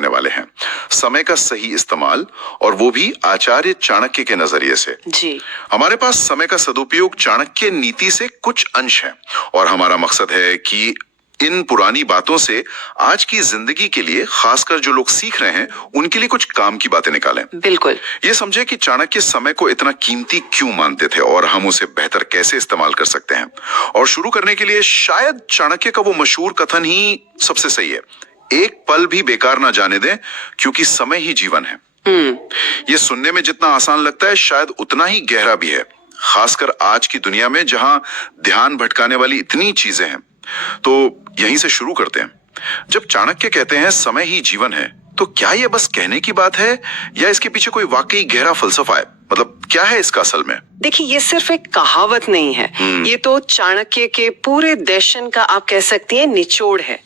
करने वाले हैं, समय का सही इस्तेमाल, और वो भी आचार्य चाणक्य के नजरिए से। जी। हमारे पास समय का सदुपयोग चाणक्य नीति से कुछ अंश है, और हमारा मकसद है कि इन पुरानी बातों से आज की जिंदगी के लिए, खासकर जो लोग सीख रहे हैं, उनके लिए कुछ काम की बातें निकालें। बिल्कुल। ये समझे कि चाणक्य समय को इतना कीमती क्यों मानते थे और हम उसे बेहतर कैसे इस्तेमाल कर सकते हैं। और शुरू करने के लिए शायद चाणक्य का वो मशहूर कथन ही सबसे सही है, एक पल भी बेकार ना जाने दें, क्योंकि समय ही जीवन है। ये सुनने में जितना आसान लगता है, शायद उतना ही गहरा भी है, खासकर आज की दुनिया में जहां ध्यान भटकाने वाली इतनी चीजें हैं। तो यहीं से शुरू करते हैं। जब चाणक्य कहते हैं समय ही जीवन है, तो क्या ये बस कहने की बात है या इसके पीछे कोई वाकई गहरा फलसफा है? मतलब क्या है इसका असल में? देखिए, ये सिर्फ एक कहावत नहीं है, ये तो चाणक्य के पूरे दर्शन का, आप कह सकती हैं, निचोड़ है।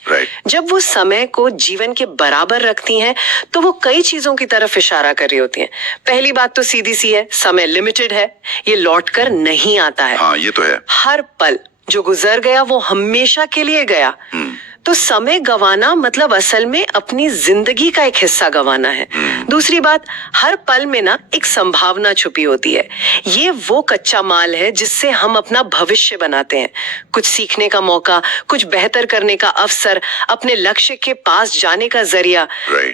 जब वो समय को जीवन के बराबर रखती हैं, तो वो कई चीजों की तरफ इशारा कर रही होती हैं। पहली बात तो सीधी सी है, समय लिमिटेड है, ये लौट कर नहीं आता है। हाँ, ये तो है। हर पल जो गुजर गया वो हमेशा के लिए गया। तो समय गंवाना मतलब असल में अपनी जिंदगी का एक हिस्सा गंवाना है। दूसरी बात, हर पल में ना एक संभावना छुपी होती है। ये वो कच्चा माल है जिससे हम अपना भविष्य बनाते हैं। कुछ सीखने का मौका, कुछ बेहतर करने का अवसर, अपने लक्ष्य के पास जाने का जरिया।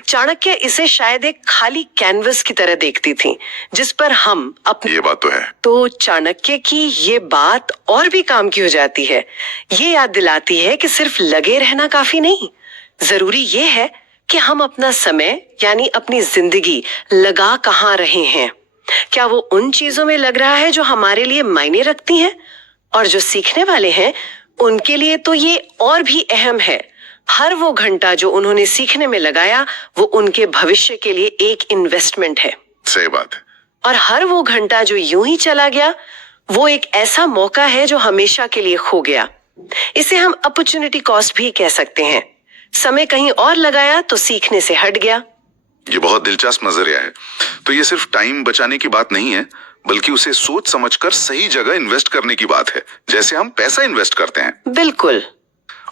चाणक्य इसे शायद एक खाली कैनवस की तरह देखती थी, जिस पर हम अपने। ये बात तो है। तो चाणक्य की ये बात और भी काम की हो जाती है। ये याद दिलाती है कि सिर्फ लगे रहना काफी नहीं, जरूरी ये है कि हम अपना समय यानी अपनी जिंदगी लगा कहाँ रहे हैं। क्या वो उन चीजों में लग रहा है जो हमारे लिए मायने रखती हैं? और जो सीखने वाले हैं उनके लिए तो ये और भी अहम है। हर वो घंटा जो उन्होंने सीखने में लगाया, वो उनके भविष्य के लिए एक इन्वेस्टमेंट है। सही बात है। और हर वो घंटा जो यूं ही चला गया, वो एक ऐसा मौका है जो हमेशा के लिए खो गया। इसे हम अपॉर्चुनिटी कॉस्ट भी कह सकते हैं। समय कहीं और लगाया तो सीखने से हट गया। ये बहुत दिलचस्प नजरिया है। तो ये सिर्फ टाइम बचाने की बात नहीं है, बल्कि उसे सोच समझकर सही जगह इन्वेस्ट करने की बात है, जैसे हम पैसा इन्वेस्ट करते हैं। बिल्कुल।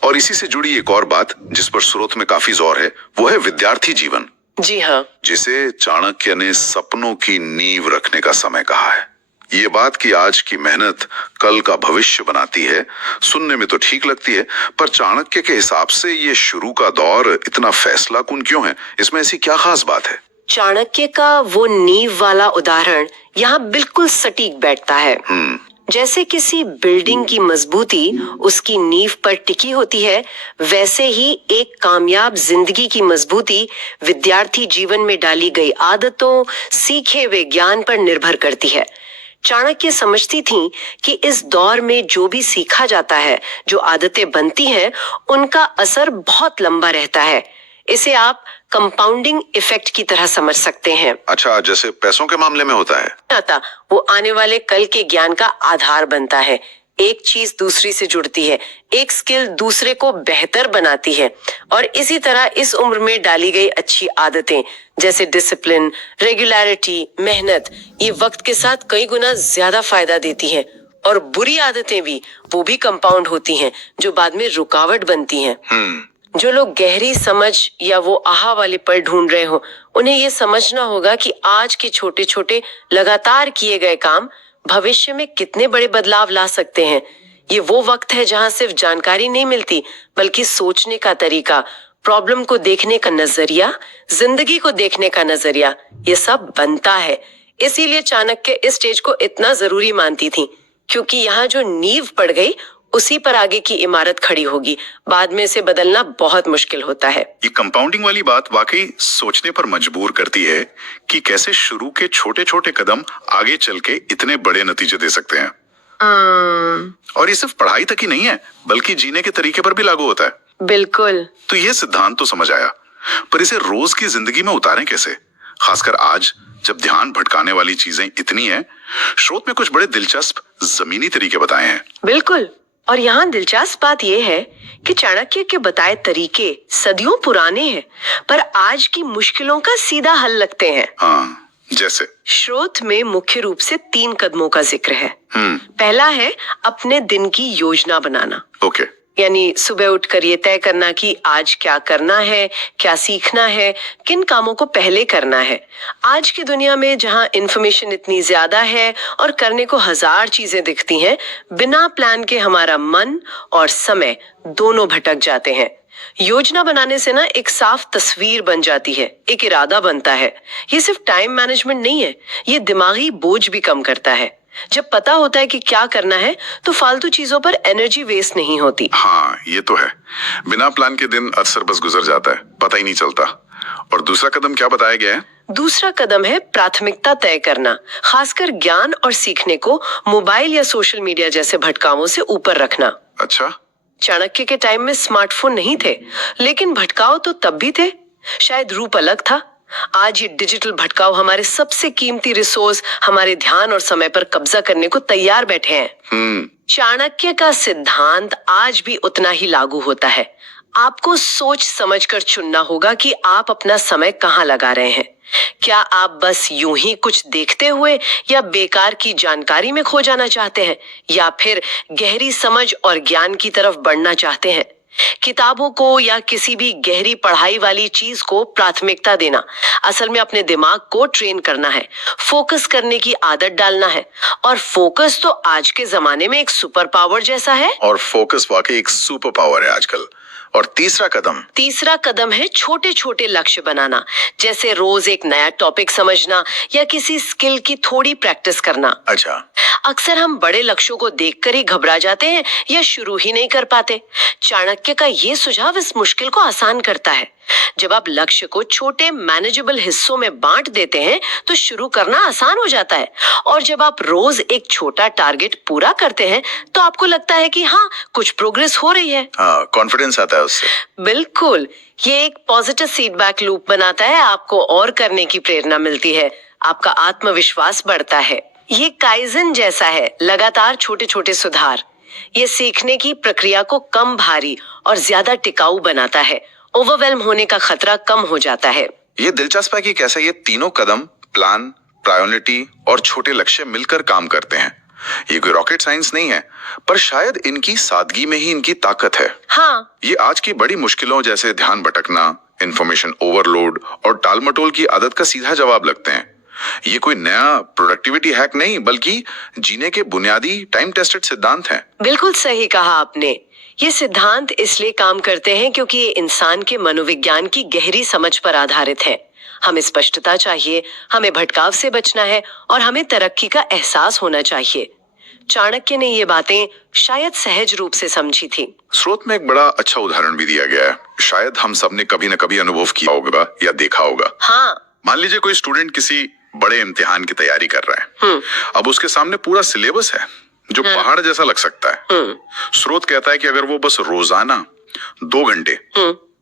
और इसी से जुड़ी एक और बात जिस पर स्रोत में काफी जोर है, वो है विद्यार्थी जीवन। जी हाँ। जिसे चाणक्य ने सपनों की नींव रखने का समय कहा है। ये बात कि आज की मेहनत कल का भविष्य बनाती है, सुनने में तो ठीक लगती है, पर चाणक्य के हिसाब से ये शुरू का दौर इतना फैसलाकुन क्यों है? इसमें ऐसी क्या खास बात है? चाणक्य का वो नींव वाला उदाहरण यहाँ बिल्कुल सटीक बैठता है। जैसे किसी बिल्डिंग की मजबूती उसकी नींव पर टिकी होती है, वैसे ही एक कामयाब जिंदगी की मजबूती विद्यार्थी जीवन में डाली गई आदतों, सीखे हुए ज्ञान पर निर्भर करती है। चाणक्य समझती थीं कि इस दौर में जो भी सीखा जाता है, जो आदतें बनती हैं, उनका असर बहुत लंबा रहता है। इसे आप कंपाउंडिंग इफेक्ट की तरह समझ सकते हैं। अच्छा, जैसे पैसों के मामले में होता है। वो आने वाले कल के ज्ञान का आधार बनता है। एक चीज दूसरी से जुड़ती है, एक स्किल दूसरे को बेहतर बनाती है। और इसी तरह इस उम्र में डाली गई अच्छी आदतें जैसे डिसिप्लिन, रेगुलरिटी, मेहनत, ये वक्त के साथ कई गुना ज्यादा फायदा देती हैं। और बुरी आदतें भी, वो भी कंपाउंड होती हैं, जो बाद में रुकावट बनती हैं। जो लोग गहरी समझ या वो आहा वाले पल ढूंढ रहे हो, उन्हें ये समझना होगा कि आज के छोटे छोटे लगातार किए गए काम भविष्य में कितने बड़े बदलाव ला सकते हैं। ये वो वक्त है जहां सिर्फ जानकारी नहीं मिलती, बल्कि सोचने का तरीका, प्रॉब्लम को देखने का नजरिया, जिंदगी को देखने का नजरिया, ये सब बनता है। इसीलिए चाणक्य इस स्टेज को इतना जरूरी मानती थी, क्योंकि यहाँ जो नींव पड़ गई, उसी पर आगे की इमारत खड़ी होगी। बाद में इसे बदलना बहुत मुश्किल होता है। ये कंपाउंडिंग वाली बात वाकई सोचने पर मजबूर करती है कि कैसे शुरू के छोटे छोटे कदम आगे चल के इतने बड़े नतीजे दे सकते हैं। और ये सिर्फ पढ़ाई तक ही नहीं है, बल्कि जीने के तरीके पर भी लागू होता है। बिल्कुल। तो ये सिद्धांत तो समझ आया, पर इसे रोज की जिंदगी में उतारें कैसे? खासकर आज जब ध्यान भटकाने वाली चीजें इतनी हैं। स्रोत में कुछ बड़े दिलचस्प जमीनी तरीके बताए हैं। बिल्कुल। और यहाँ दिलचस्प बात यह है कि चाणक्य के बताए तरीके सदियों पुराने हैं, पर आज की मुश्किलों का सीधा हल लगते हैं। हाँ, जैसे स्रोत में मुख्य रूप से 3 कदमों का जिक्र है। पहला है अपने दिन की योजना बनाना। ओके। यानी सुबह उठकर ये तय करना कि आज क्या करना है, क्या सीखना है, किन कामों को पहले करना है। आज की दुनिया में जहां इंफॉर्मेशन इतनी ज्यादा है और करने को हजार चीजें दिखती हैं, बिना प्लान के हमारा मन और समय दोनों भटक जाते हैं। योजना बनाने से ना एक साफ तस्वीर बन जाती है, एक इरादा बनता है। ये सिर्फ टाइम मैनेजमेंट नहीं है, ये दिमागी बोझ भी कम करता है। जब पता होता है कि क्या करना है तो फालतू चीजों पर एनर्जी वेस्ट नहीं होती। हाँ, ये तो है। बिना प्लान के दिन अक्सर बस गुजर जाता है, पता ही नहीं चलता। और दूसरा कदम क्या बताया गया है? दूसरा कदम है प्राथमिकता तय करना, खासकर ज्ञान और सीखने को मोबाइल या सोशल मीडिया जैसे भटकावों से ऊपर रखना। अच्छा, चाणक्य के टाइम में स्मार्टफोन नहीं थे, लेकिन भटकाव तो तब भी थे, शायद रूप अलग था। आज ये डिजिटल भटकाव हमारे सबसे कीमती रिसोर्स, हमारे ध्यान और समय पर कब्जा करने को तैयार बैठे हैं। चाणक्य का सिद्धांत आज भी उतना ही लागू होता है। आपको सोच समझकर चुनना होगा कि आप अपना समय कहाँ लगा रहे हैं। क्या आप बस यूं ही कुछ देखते हुए या बेकार की जानकारी में खो जाना चाहते हैं, या फिर गहरी समझ और ज्ञान की तरफ बढ़ना चाहते हैं? किताबों को या किसी भी गहरी पढ़ाई वाली चीज को प्राथमिकता देना असल में अपने दिमाग को ट्रेन करना है, फोकस करने की आदत डालना है। और फोकस तो आज के जमाने में एक सुपर पावर जैसा है। और फोकस वाकई एक सुपर पावर है आजकल। और तीसरा कदम है छोटे छोटे लक्ष्य बनाना, जैसे रोज एक नया टॉपिक समझना या किसी स्किल की थोड़ी प्रैक्टिस करना। अच्छा, अक्सर हम बड़े लक्ष्यों को देखकर ही घबरा जाते हैं या शुरू ही नहीं कर पाते। चाणक्य का ये सुझाव इस मुश्किल को आसान करता है। जब आप लक्ष्य को छोटे मैनेजेबल हिस्सों में बांट देते हैं तो शुरू करना आसान हो जाता है। और जब आप रोज एक छोटा टारगेट पूरा करते हैं तो आपको लगता है कि हाँ, कुछ प्रोग्रेस हो रही है। हाँ, कॉन्फिडेंस आता है उससे। बिल्कुल, ये एक पॉजिटिव फीडबैक लूप बनाता है, आपको और करने की प्रेरणा मिलती है, आपका आत्मविश्वास बढ़ता है। ये काइजन जैसा है, लगातार छोटे छोटे सुधार। ये सीखने की प्रक्रिया को कम भारी और ज्यादा टिकाऊ बनाता है। ओवरवेल्म होने का खतरा कम हो जाता है। ये दिलचस्प है कि कैसे ये तीनों कदम, प्लान, प्रायोरिटी और छोटे लक्ष्य मिलकर काम करते हैं। ये कोई रॉकेट साइंस नहीं है, पर शायद इनकी सादगी में ही इनकी ताकत है। हाँ, ये आज की बड़ी मुश्किलों जैसे ध्यान भटकना, इंफॉर्मेशन ओवरलोड और टालमटोल की आदत का सीधा जवाब लगते हैं। ये कोई नया प्रोडक्टिविटी हैक नहीं, बल्कि जीने के बुनियादी टाइम टेस्टेड सिद्धांत हैं। बिल्कुल सही कहा आपने। ये सिद्धांत इसलिए काम करते हैं क्योंकि ये इंसान के मनोविज्ञान की गहरी समझ पर आधारित है। हमें स्पष्टता चाहिए, हमें भटकाव से बचना है और हमें तरक्की का एहसास होना चाहिए। चाणक्य ने ये बातें शायद सहज रूप से समझी थी। स्रोत में एक बड़ा अच्छा उदाहरण भी दिया गया है, शायद हम सब ने कभी न कभी अनुभव किया होगा या देखा होगा। हाँ, मान लीजिए कोई स्टूडेंट किसी बड़े इम्तिहान की तैयारी कर रहा है। अब उसके सामने पूरा सिलेबस है जो पहाड़ जैसा लग सकता है। स्रोत कहता है कि अगर वो बस रोजाना 2 घंटे,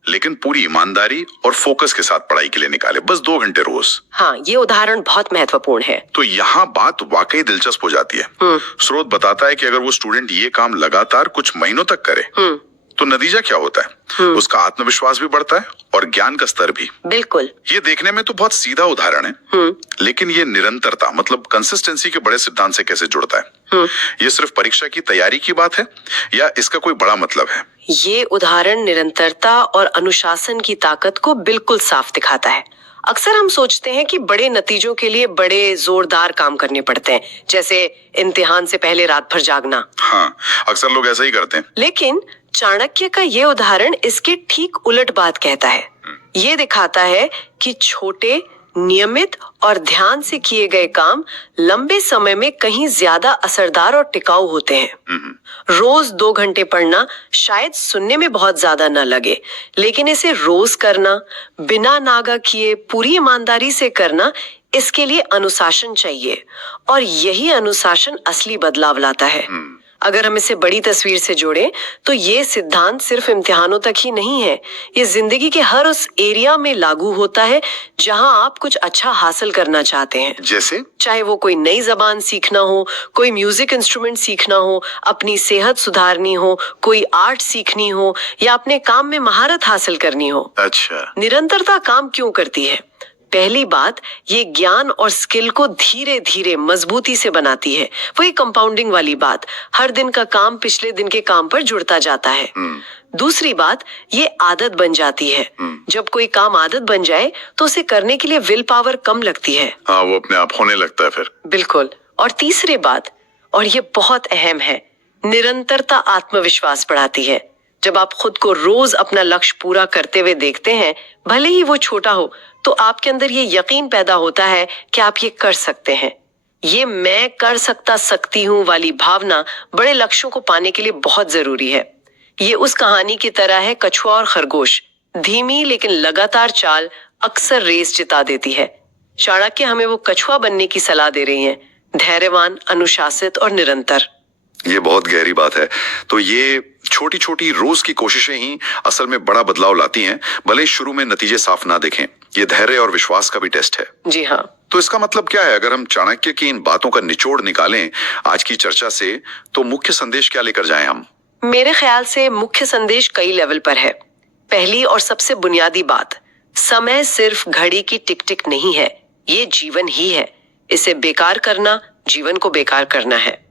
लेकिन पूरी ईमानदारी और फोकस के साथ पढ़ाई के लिए निकाले, बस 2 घंटे रोज। हाँ, ये उदाहरण बहुत महत्वपूर्ण है। तो यहाँ बात वाकई दिलचस्प हो जाती है। स्रोत बताता है कि अगर वो स्टूडेंट ये काम लगातार कुछ महीनों तक करे तो नतीजा क्या होता है? उसका आत्मविश्वास भी बढ़ता है और ज्ञान का स्तर भी। बिल्कुल। ये देखने में तो बहुत सीधा उदाहरण है, लेकिन ये निरंतरता मतलब कंसिस्टेंसी के बड़े सिद्धांत से कैसे जुड़ता है? ये सिर्फ परीक्षा की तैयारी की बात है या इसका कोई बड़ा मतलब है? ये उदाहरण निरंतरता और अनुशासन की ताकत को बिल्कुल साफ दिखाता है। अक्सर हम सोचते हैं कि बड़े नतीजों के लिए बड़े जोरदार काम करने पड़ते हैं, जैसे इम्तिहान से पहले रात भर जागना। हाँ, अक्सर लोग ऐसा ही करते हैं। लेकिन चाणक्य का ये उदाहरण इसके ठीक उलट बात कहता है। ये दिखाता है कि छोटे, नियमित और ध्यान से किए गए काम लंबे समय में कहीं ज्यादा असरदार और टिकाऊ होते हैं। रोज 2 घंटे पढ़ना शायद सुनने में बहुत ज्यादा न लगे, लेकिन इसे रोज करना, बिना नागा किए, पूरी ईमानदारी से करना, इसके लिए अनुशासन चाहिए। और यही अनुशासन असली बदलाव लाता है। अगर हम इसे बड़ी तस्वीर से जोड़ें तो ये सिद्धांत सिर्फ इम्तिहानों तक ही नहीं है, ये जिंदगी के हर उस एरिया में लागू होता है जहां आप कुछ अच्छा हासिल करना चाहते हैं। जैसे चाहे वो कोई नई जबान सीखना हो, कोई म्यूजिक इंस्ट्रूमेंट सीखना हो, अपनी सेहत सुधारनी हो, कोई आर्ट सीखनी हो या अपने काम में महारत हासिल करनी हो। अच्छा, निरंतरता काम क्यों करती है? पहली बात, ये ज्ञान और स्किल को धीरे धीरे मजबूती से बनाती है। वही कंपाउंडिंग वाली बात, हर दिन का काम पिछले दिन के काम पर जुड़ता जाता है। दूसरी बात, ये आदत बन जाती है। जब कोई काम आदत बन जाए तो उसे करने के लिए विल पावर कम लगती है। हाँ, वो अपने आप होने लगता है फिर। बिल्कुल। और तीसरी बात, और ये बहुत अहम है, निरंतरता आत्मविश्वास बढ़ाती है। जब आप खुद को रोज अपना लक्ष्य पूरा करते हुए देखते हैं, भले ही वो छोटा हो, तो आपके अंदर ये यकीन पैदा होता है कि आप ये कर सकते हैं। ये मैं कर सकती हूँ वाली भावना बड़े लक्ष्यों को पाने के लिए बहुत जरूरी है। ये उस कहानी की तरह है, कछुआ और खरगोश। धीमी लेकिन लगातार चाल अक्सर रेस जिता देती है। चाणक्य हमें वो कछुआ बनने की सलाह दे रही हैं, धैर्यवान, अनुशासित और निरंतर। ये बहुत गहरी बात है। तो ये छोटी छोटी रोज की कोशिशें ही असल में बड़ा बदलाव लाती हैं, भले शुरू में नतीजे साफ ना दिखें। ये धैर्य और विश्वास का भी टेस्ट है। जी हाँ। तो इसका मतलब क्या है? अगर हम चाणक्य की इन बातों का निचोड़ निकालें आज की चर्चा से, तो मुख्य संदेश क्या लेकर जाएं हम? मेरे ख्याल से मुख्य संदेश कई लेवल पर है। पहली और सबसे बुनियादी बात, समय सिर्फ घड़ी की टिक टिक नहीं है, ये जीवन ही है। इसे बेकार करना जीवन को बेकार करना है।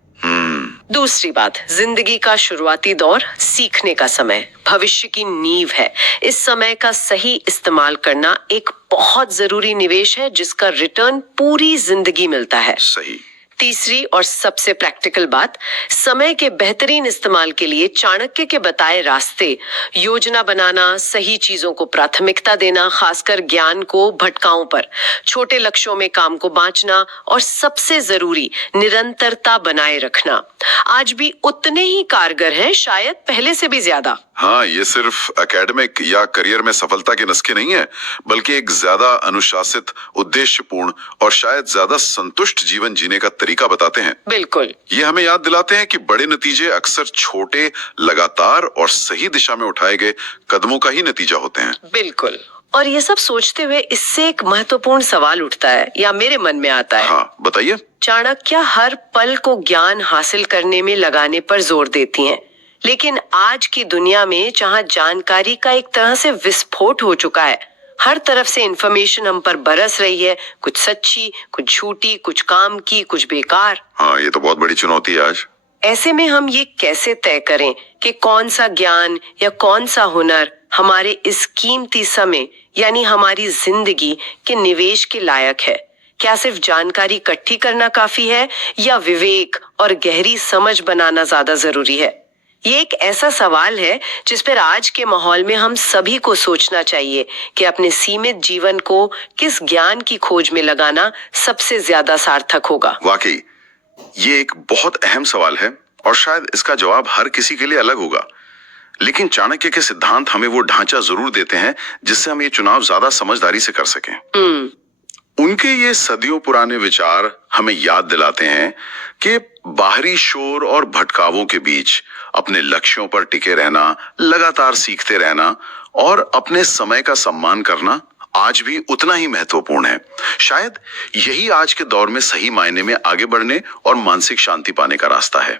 दूसरी बात, जिंदगी का शुरुआती दौर सीखने का समय भविष्य की नींव है। इस समय का सही इस्तेमाल करना एक बहुत जरूरी निवेश है, जिसका रिटर्न पूरी जिंदगी मिलता है। सही। तीसरी और सबसे प्रैक्टिकल बात, समय के बेहतरीन इस्तेमाल के लिए चाणक्य के बताए रास्ते, योजना बनाना, सही चीजों को प्राथमिकता देना, खासकर ज्ञान को भटकाओं पर, छोटे लक्ष्यों में काम को बांटना और सबसे जरूरी निरंतरता बनाए रखना आज भी उतने ही कारगर हैं, शायद पहले से भी ज्यादा। हाँ, ये सिर्फ एकेडमिक या करियर में सफलता के नुस्खे नहीं है, बल्कि एक ज्यादा अनुशासित, उद्देश्यपूर्ण और शायद ज्यादा संतुष्ट जीवन जीने का तरीका बताते हैं। बिल्कुल। ये हमें याद दिलाते हैं कि बड़े नतीजे अक्सर छोटे, लगातार और सही दिशा में उठाए गए कदमों का ही नतीजा होते हैं। बिल्कुल। और ये सब सोचते हुए इससे एक महत्वपूर्ण सवाल उठता है, या मेरे मन में आता है। हाँ, बताइए। चाणक्य हर पल को ज्ञान हासिल करने में लगाने पर जोर देती हैं, लेकिन आज की दुनिया में जहां जानकारी का एक तरह से विस्फोट हो चुका है, हर तरफ से इंफॉर्मेशन हम पर बरस रही है, कुछ सच्ची, कुछ झूठी, कुछ काम की, कुछ बेकार। हाँ, ये तो बहुत बड़ी चुनौती है आज। ऐसे में हम ये कैसे तय करें कि कौन सा ज्ञान या कौन सा हुनर हमारे इस कीमती समय यानी हमारी जिंदगी के निवेश के लायक है? क्या सिर्फ जानकारी इकट्ठी करना काफी है, या विवेक और गहरी समझ बनाना ज्यादा जरूरी है? ये एक ऐसा सवाल है जिस पर आज के माहौल में हम सभी को सोचना चाहिए कि अपने सीमित जीवन को किस ज्ञान की खोज में लगाना सबसे ज्यादा सार्थक होगा। वाकई ये एक बहुत अहम सवाल है और शायद इसका जवाब हर किसी के लिए अलग होगा, लेकिन चाणक्य के सिद्धांत हमें वो ढांचा जरूर देते हैं जिससे हम ये चुनाव ज्यादा समझदारी से कर सकें। उनके ये सदियों पुराने विचार हमें याद दिलाते हैं कि बाहरी शोर और भटकावों के बीच अपने लक्ष्यों पर टिके रहना, लगातार सीखते रहना और अपने समय का सम्मान करना आज भी उतना ही महत्वपूर्ण है। शायद यही आज के दौर में सही मायने में आगे बढ़ने और मानसिक शांति पाने का रास्ता है।